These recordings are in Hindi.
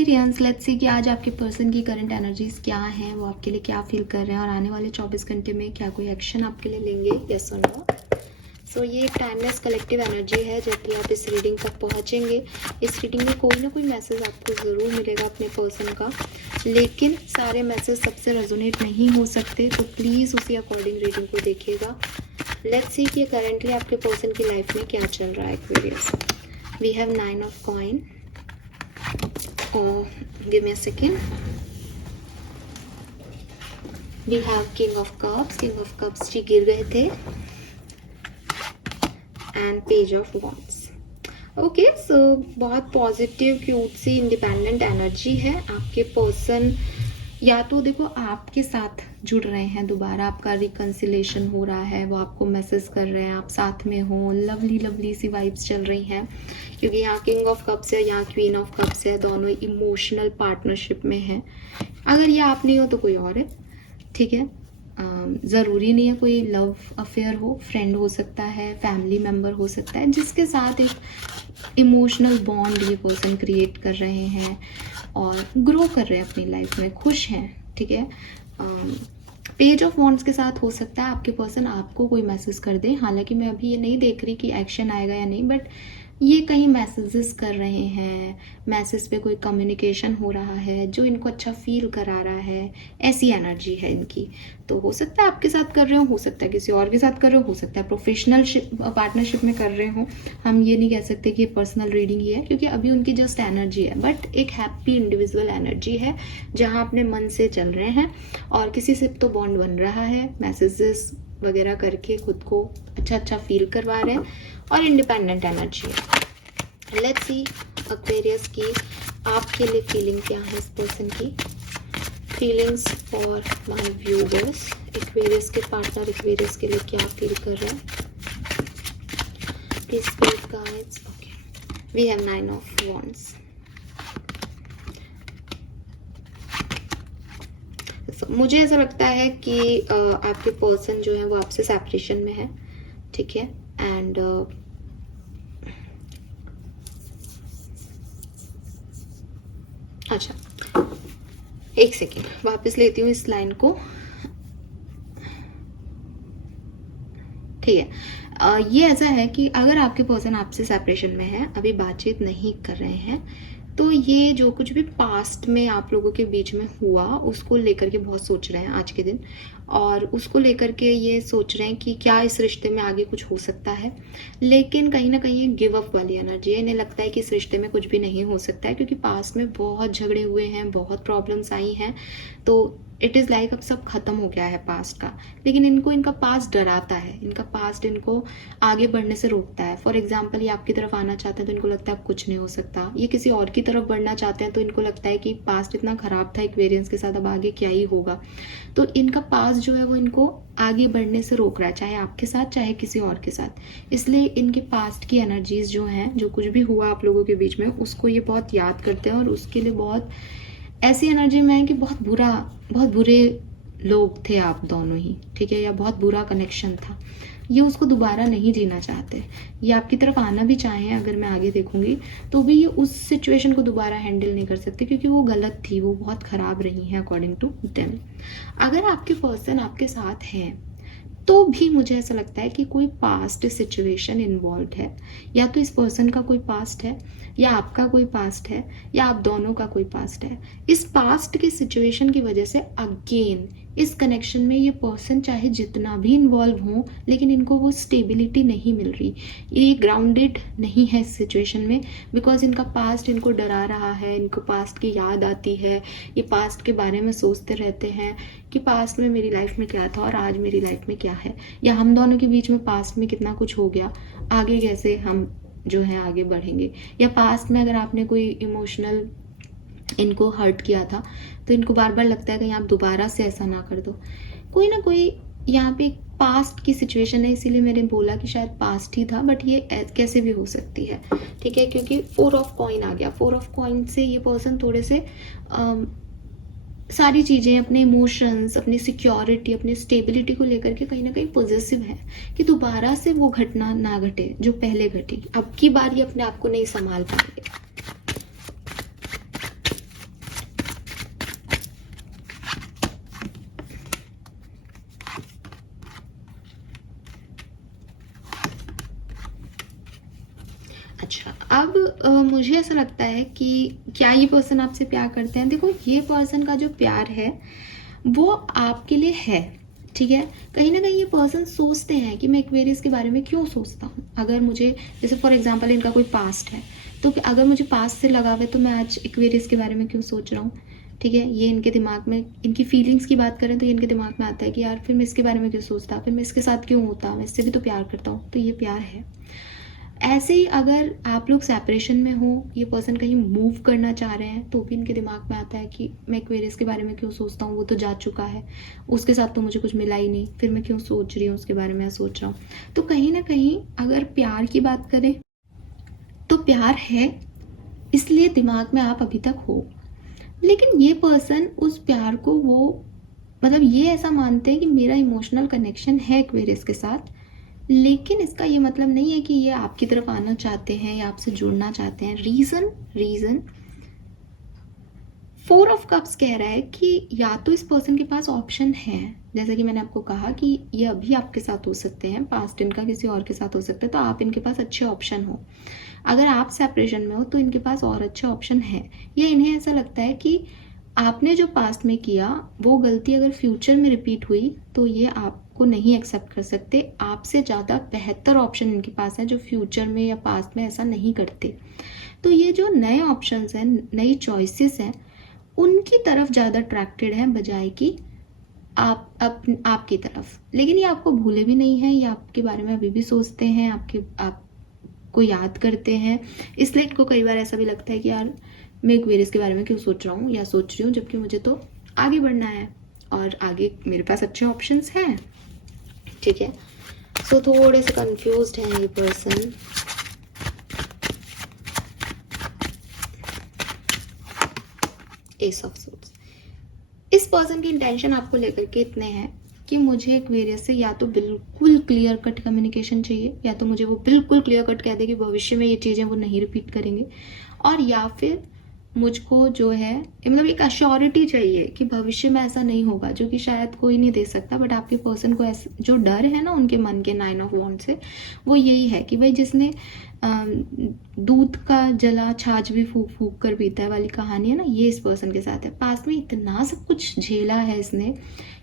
एक्वेरियंस, लेट्स सी कि आज आपके पर्सन की करंट एनर्जीज क्या हैं, वो आपके लिए क्या फील कर रहे हैं और आने वाले 24 घंटे में क्या कोई एक्शन आपके लिए लेंगे, यस और नो। सो ये एक टाइमलेस कलेक्टिव एनर्जी है। जब भी आप इस रीडिंग तक पहुंचेंगे, इस रीडिंग में कोई ना कोई मैसेज आपको ज़रूर मिलेगा अपने पर्सन का, लेकिन सारे मैसेज सबसे रेजोनेट नहीं हो सकते, तो प्लीज़ उसी अकॉर्डिंग रीडिंग को देखिएगा। लेट्स सी कि करंटली आपके पर्सन की लाइफ में क्या चल रहा है Aquarius. We have 9 of coin. Give me a second. We have King of Cups. King of Cups जी गिर गए थे. And Page of Wands. Okay, so बहुत पॉजिटिव, क्यूट सी, इंडिपेंडेंट एनर्जी है। आपके पर्सन या तो देखो आपके साथ जुड़ रहे हैं, दोबारा आपका रिकन्सिलेशन हो रहा है, वो आपको मैसेज कर रहे हैं, आप साथ में हो, लवली लवली सी वाइब्स चल रही हैं, क्योंकि यहाँ किंग ऑफ कप्स है, यहाँ क्वीन ऑफ कप्स है, दोनों इमोशनल पार्टनरशिप में हैं। अगर ये आप नहीं हो तो कोई और है, ठीक है। ज़रूरी नहीं है कोई लव अफेयर हो, फ्रेंड हो सकता है, फैमिली मेम्बर हो सकता है, जिसके साथ एक इमोशनल बॉन्ड ये पर्सन क्रिएट कर रहे हैं और ग्रो कर रहे हैं अपनी लाइफ में, खुश हैं, ठीक है। पेज ऑफ वॉन्ड्स के साथ हो सकता है आपके पर्सन आपको कोई मैसेज कर दे, हालांकि मैं अभी ये नहीं देख रही कि एक्शन आएगा या नहीं, बट ये कहीं मैसेजेस कर रहे हैं, मैसेज पे कोई कम्युनिकेशन हो रहा है जो इनको अच्छा फील करा रहा है, ऐसी एनर्जी है इनकी। तो हो सकता है आपके साथ कर रहे हो सकता है किसी और के साथ कर रहे हो सकता है प्रोफेशनल पार्टनरशिप में कर रहे हो। हम ये नहीं कह सकते कि पर्सनल रीडिंग ही है, क्योंकि अभी उनकी जस्ट एनर्जी है, बट एक हैप्पी इंडिविजुअल एनर्जी है जहाँ अपने मन से चल रहे हैं और किसी से तो बॉन्ड बन रहा है, मैसेजेस वगैरह करके खुद को अच्छा फील करवा रहे हैं और इंडिपेंडेंट एनर्जी है। लेट्स सी एक्वेरियस की आपके लिए फीलिंग क्या है, इस पर्सन की feelings for my viewers. Aquarius के पार्टनर एक्वेरियस के लिए क्या फील कर रहे हैं, please spirit guides. Okay, we have 9 of wands. मुझे ऐसा लगता है कि आपके पर्सन जो है वो आपसे सेपरेशन में है, ठीक है। एंड अच्छा, एक सेकेंड वापस लेती हूँ इस लाइन को, ठीक है। ये ऐसा है कि अगर आपके पर्सन आपसे सेपरेशन में है, अभी बातचीत नहीं कर रहे हैं, तो ये जो कुछ भी पास्ट में आप लोगों के बीच में हुआ उसको लेकर के बहुत सोच रहे हैं आज के दिन, और उसको लेकर के ये सोच रहे हैं कि क्या इस रिश्ते में आगे कुछ हो सकता है, लेकिन कहीं ना कहीं गिव अप वाली एनर्जी है। इन्हें लगता है कि इस रिश्ते में कुछ भी नहीं हो सकता है, क्योंकि पास्ट में बहुत झगड़े हुए हैं, बहुत प्रॉब्लम्स आई हैं, तो इट इज़ लाइक अब सब खत्म हो गया है पास्ट का। लेकिन इनको इनका पास्ट डराता है, इनका पास्ट इनको आगे बढ़ने से रोकता है। फॉर एग्जाम्पल, ये आपकी तरफ आना चाहते हैं तो इनको लगता है अब कुछ नहीं हो सकता, ये किसी और की तरफ बढ़ना चाहते हैं तो इनको लगता है कि पास्ट इतना खराब था एक्वेरियंस के साथ, अब आगे क्या ही होगा। तो इनका पास्ट जो है वो इनको आगे बढ़ने से रोक रहा है, चाहे आपके साथ चाहे किसी और के साथ। इसलिए इनके पास्ट की एनर्जीज जो हैं, जो कुछ भी हुआ आप लोगों के बीच में, उसको ये बहुत याद करते हैं और उसके लिए बहुत ऐसी एनर्जी में है कि बहुत बुरे लोग थे आप दोनों ही, ठीक है, या बहुत बुरा कनेक्शन था, ये उसको दोबारा नहीं जीना चाहते। ये आपकी तरफ आना भी चाहें, अगर मैं आगे देखूंगी तो भी ये उस सिचुएशन को दोबारा हैंडल नहीं कर सकते, क्योंकि वो गलत थी, वो बहुत ख़राब रही हैं अकॉर्डिंग टू देम। अगर आपके पर्सन आपके साथ हैं तो भी मुझे ऐसा लगता है कि कोई पास्ट सिचुएशन इन्वॉल्व है, या तो इस पर्सन का कोई पास्ट है, या आपका कोई पास्ट है, या आप दोनों का कोई पास्ट है। इस पास्ट की सिचुएशन की वजह से अगेन इस कनेक्शन में ये पर्सन चाहे जितना भी इन्वॉल्व हो, लेकिन इनको वो स्टेबिलिटी नहीं मिल रही, ये ग्राउंडेड नहीं है इस सिचुएशन में, बिकॉज इनका पास्ट इनको डरा रहा है, इनको पास्ट की याद आती है, ये पास्ट के बारे में सोचते रहते हैं कि पास्ट में मेरी लाइफ में क्या था और आज मेरी लाइफ में क्या है, या हम दोनों के बीच में पास्ट में कितना कुछ हो गया, आगे कैसे हम जो है आगे बढ़ेंगे, या पास्ट में अगर आपने कोई इमोशनल इनको हर्ट किया था तो इनको बार बार लगता है कि आप दोबारा से ऐसा ना कर दो। कोई ना कोई यहाँ पे पास्ट की सिचुएशन है, इसीलिए मैंने बोला कि शायद पास्ट ही था, बट ये कैसे भी हो सकती है, ठीक है, क्योंकि 4 ऑफ कॉइन आ गया। 4 ऑफ कॉइन से ये पर्सन थोड़े से सारी चीज़ें, अपने इमोशंस, अपनी सिक्योरिटी, अपनी स्टेबिलिटी को लेकर के कहीं ना कहीं पॉजिटिव है कि दोबारा से वो घटना ना घटे जो पहले घटी। अब की बार ये अपने आप को नहीं संभाल पाएंगे। ऐसा लगता है कि क्या ये पर्सन आपसे प्यार करते हैं। देखो, ये पर्सन का जो प्यार है वो आपके लिए है, ठीक है। कहीं ना कहीं ये पर्सन सोचते हैं कि मैं एक्वेरियस के बारे में क्यों सोचता हूँ। अगर मुझे, जैसे फॉर एग्जांपल इनका कोई पास्ट है, तो अगर मुझे पास्ट से लगाव है तो मैं आज एक्वेरियस के बारे में क्यों सोच रहा हूँ, ठीक है। ये इनके दिमाग में, इनकी फीलिंग्स की बात करें तो ये इनके दिमाग में आता है कि यार फिर मैं इसके बारे में क्यों सोचता, फिर मैं इसके साथ क्यों होता, मैं इससे भी तो प्यार करता हूँ। तो ये प्यार है। ऐसे ही अगर आप लोग सेपरेशन में हो, ये पर्सन कहीं मूव करना चाह रहे हैं, तो भी इनके दिमाग में आता है कि मैं एक्वेरियस के बारे में क्यों सोचता हूँ, वो तो जा चुका है, उसके साथ तो मुझे कुछ मिला ही नहीं, फिर मैं क्यों सोच रही हूँ उसके बारे में, सोच रहा हूँ। तो कहीं ना कहीं अगर प्यार की बात करें तो प्यार है, इसलिए दिमाग में आप अभी तक हो। लेकिन ये पर्सन उस प्यार को, वो मतलब ये ऐसा मानते हैं कि मेरा इमोशनल कनेक्शन है एक्वेरियस के साथ, लेकिन इसका ये मतलब नहीं है कि ये आपकी तरफ आना चाहते हैं या आपसे जुड़ना चाहते हैं। रीजन 4 ऑफ कप्स कह रहा है कि या तो इस पर्सन के पास ऑप्शन है, जैसे कि मैंने आपको कहा कि ये अभी आपके साथ हो सकते हैं, पास्ट इनका किसी और के साथ हो सकता है, तो आप इनके पास अच्छे ऑप्शन हो। अगर आप सेपरेशन में हो तो इनके पास और अच्छे ऑप्शन है, या इन्हें ऐसा लगता है कि आपने जो पास्ट में किया वो गलती अगर फ्यूचर में रिपीट हुई तो ये आपको नहीं एक्सेप्ट कर सकते। आपसे ज़्यादा बेहतर ऑप्शन इनके पास है जो फ्यूचर में या पास्ट में ऐसा नहीं करते। तो ये जो नए ऑप्शंस हैं, नई चॉइसेस हैं, उनकी तरफ ज़्यादा अट्रैक्टेड हैं बजाय कि आपकी तरफ। लेकिन ये आपको भूले भी नहीं हैं, ये आपके बारे में अभी भी सोचते हैं, आपको याद करते हैं। इसलिए इनको कई बार ऐसा भी लगता है कि यार मैं एक्वेरियस के बारे में क्यों सोच रहा हूँ या सोच रही हूँ, जबकि मुझे तो आगे बढ़ना है और आगे मेरे पास अच्छे ऑप्शंस हैं, ठीक है। सो थोड़े से कंफ्यूज्ड हैं ये पर्सन। S of swords. इस पर्सन के इंटेंशन आपको लेकर के इतने हैं कि मुझे एक्वेरियस से या तो बिल्कुल क्लियर कट कम्युनिकेशन चाहिए, या तो मुझे वो बिल्कुल क्लियर कट कह दे कि भविष्य में ये चीज़ें वो नहीं रिपीट करेंगे, और या फिर मुझको जो है मतलब एक अश्योरिटी चाहिए कि भविष्य में ऐसा नहीं होगा, जो कि शायद कोई नहीं दे सकता। बट आपके पर्सन को ऐसा जो डर है ना उनके मन के 9 ऑफ वॉन्ड से, वो यही है कि भाई जिसने दूध का जला छाछ भी फूक फूक कर पीता है वाली कहानी है ना, ये इस पर्सन के साथ है। पास्ट में इतना सब कुछ झेला है इसने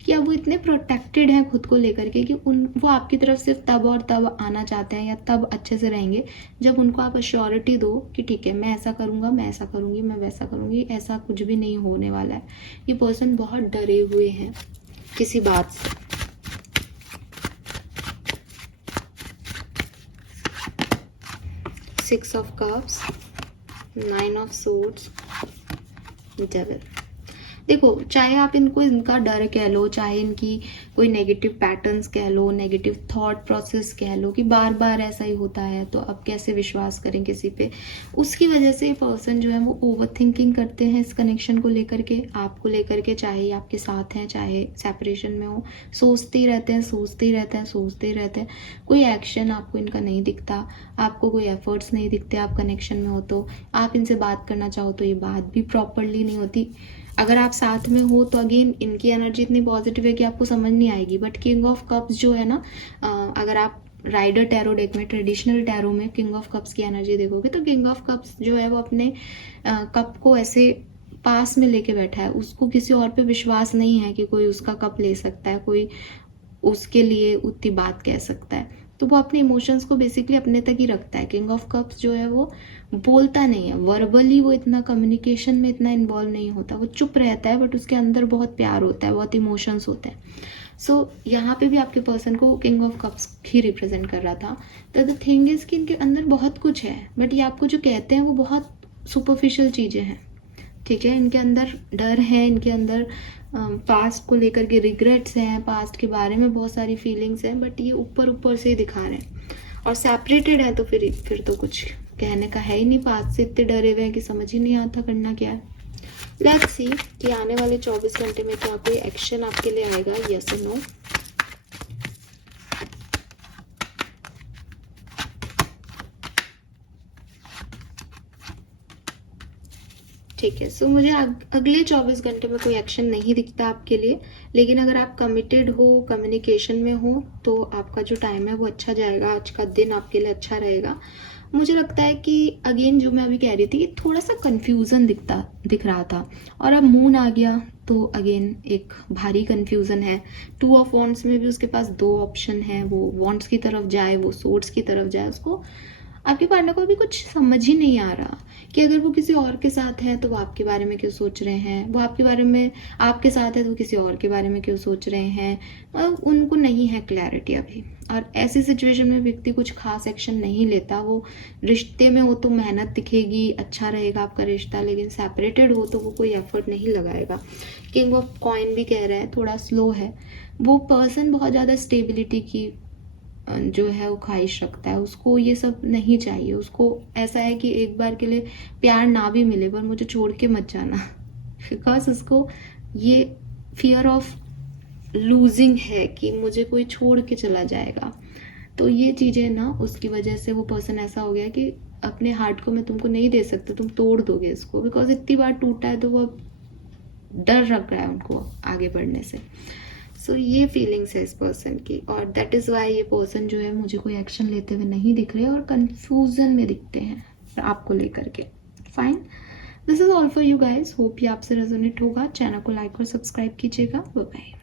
कि अब वो इतने प्रोटेक्टेड हैं खुद को लेकर के कि वो आपकी तरफ सिर्फ तब और तब आना चाहते हैं या तब अच्छे से रहेंगे जब उनको आप अश्योरिटी दो कि ठीक है मैं ऐसा करूँगा, मैं ऐसा करूँगी, मैं वैसा करूँगी, ऐसा कुछ भी नहीं होने वाला है। ये पर्सन बहुत डरे हुए हैं किसी बात से। Six of cups, 9 of swords, devil. देखो, चाहे आप इनका डर कह लो, चाहे इनकी कोई नेगेटिव पैटर्न्स कह लो, नेगेटिव थॉट प्रोसेस कह लो कि बार बार ऐसा ही होता है तो अब कैसे विश्वास करें किसी पे, उसकी वजह से पर्सन जो है वो ओवर थिंकिंग करते हैं इस कनेक्शन को लेकर के, आपको लेकर के, चाहे आपके साथ हैं चाहे सेपरेशन में हो। सोचते ही रहते हैं, सोचते ही रहते हैं, सोचते ही रहते हैं। कोई एक्शन आपको इनका नहीं दिखता, आपको कोई एफर्ट्स नहीं दिखते। आप कनेक्शन में हो तो आप इनसे बात करना चाहो तो ये बात भी प्रॉपरली नहीं होती। अगर आप साथ में हो तो अगेन इनकी एनर्जी इतनी पॉजिटिव है कि आपको समझ नहीं आएगी। बट किंग ऑफ कप्स जो है ना, अगर आप राइडर टैरो डेक में, ट्रेडिशनल टैरो में किंग ऑफ कप्स की एनर्जी देखोगे तो किंग ऑफ कप्स जो है वो अपने कप को ऐसे पास में लेके बैठा है। उसको किसी और पे विश्वास नहीं है कि कोई उसका कप ले सकता है, कोई उसके लिए उतनी बात कह सकता है। तो वो अपने इमोशंस को बेसिकली अपने तक ही रखता है। किंग ऑफ कप्स जो है वो बोलता नहीं है, वर्बली वो इतना कम्युनिकेशन में इतना इन्वॉल्व नहीं होता, वो चुप रहता है, बट उसके अंदर बहुत प्यार होता है, बहुत इमोशंस होते हैं। सो यहाँ पे भी आपके पर्सन को king of cups he represent कर रहा था। तो द थिंग इज कि इनके अंदर बहुत कुछ है, बट ये आपको जो कहते हैं वो बहुत सुपरफिशियल चीज़ें हैं, ठीक है। इनके अंदर डर है, इनके अंदर पास्ट को लेकर के रिग्रेट्स हैं, पास्ट के बारे में बहुत सारी फीलिंग्स हैं, बट ये ऊपर ऊपर से ही दिखा रहे हैं। और सेपरेटेड है तो फिर तो कुछ कहने का है ही नहीं। पास्ट से इतने डरे हुए हैं कि समझ ही नहीं आता करना क्या है। लेट्स सी कि आने वाले 24 घंटे में क्या कोई एक्शन आपके लिए आएगा, यस और नो। ठीक है, सो मुझे अगले 24 घंटे में कोई एक्शन नहीं दिखता आपके लिए। लेकिन अगर आप कमिटेड हो, कम्युनिकेशन में हो, तो आपका जो टाइम है वो अच्छा जाएगा। आज का दिन आपके लिए अच्छा रहेगा। मुझे लगता है कि अगेन जो मैं अभी कह रही थी, थोड़ा सा कन्फ्यूज़न दिख रहा था, और अब मून आ गया तो अगेन एक भारी कन्फ्यूज़न है। 2 ऑफ वॉन्ड्स में भी उसके पास 2 ऑप्शन हैं, वो वॉन्ड्स की तरफ जाए, वो सोर्ड्स की तरफ जाए, उसको आपके पार्टनर को भी कुछ समझ ही नहीं आ रहा कि अगर वो किसी और के साथ है तो वो आपके बारे में क्यों सोच रहे हैं, वो आपके बारे में आपके साथ है तो किसी और के बारे में क्यों सोच रहे हैं, मतलब उनको नहीं है क्लैरिटी अभी। और ऐसी सिचुएशन में व्यक्ति कुछ खास एक्शन नहीं लेता। वो रिश्ते में हो तो मेहनत दिखेगी, अच्छा रहेगा आपका रिश्ता, लेकिन सेपरेटेड हो तो वो कोई एफर्ट नहीं लगाएगा। किंग ऑफ कॉइन भी कह रहे हैं थोड़ा स्लो है। वो पर्सन बहुत ज़्यादा स्टेबिलिटी की जो है वो ख्वाहिश रखता है, उसको ये सब नहीं चाहिए। उसको ऐसा है कि एक बार के लिए प्यार ना भी मिले पर मुझे छोड़ के मत जाना बिकॉज उसको ये फियर ऑफ लूजिंग है कि मुझे कोई छोड़ के चला जाएगा। तो ये चीज़ें ना उसकी वजह से वो पर्सन ऐसा हो गया कि अपने हार्ट को मैं तुमको नहीं दे सकता, तुम तोड़ दोगे इसको, बिकॉज इतनी बार टूटा है तो वो डर रख रहा है उनको आगे बढ़ने से। सो ये फीलिंग्स है इस पर्सन की, और दैट इज़ वाई ये पर्सन जो है मुझे कोई एक्शन लेते हुए नहीं दिख रहे और कन्फ्यूज़न में दिखते हैं आपको लेकर के। Fine, this is all for you guys. Hope ये आपसे रेजोनेट होगा। चैनल को लाइक और सब्सक्राइब कीजिएगा। Bye bye.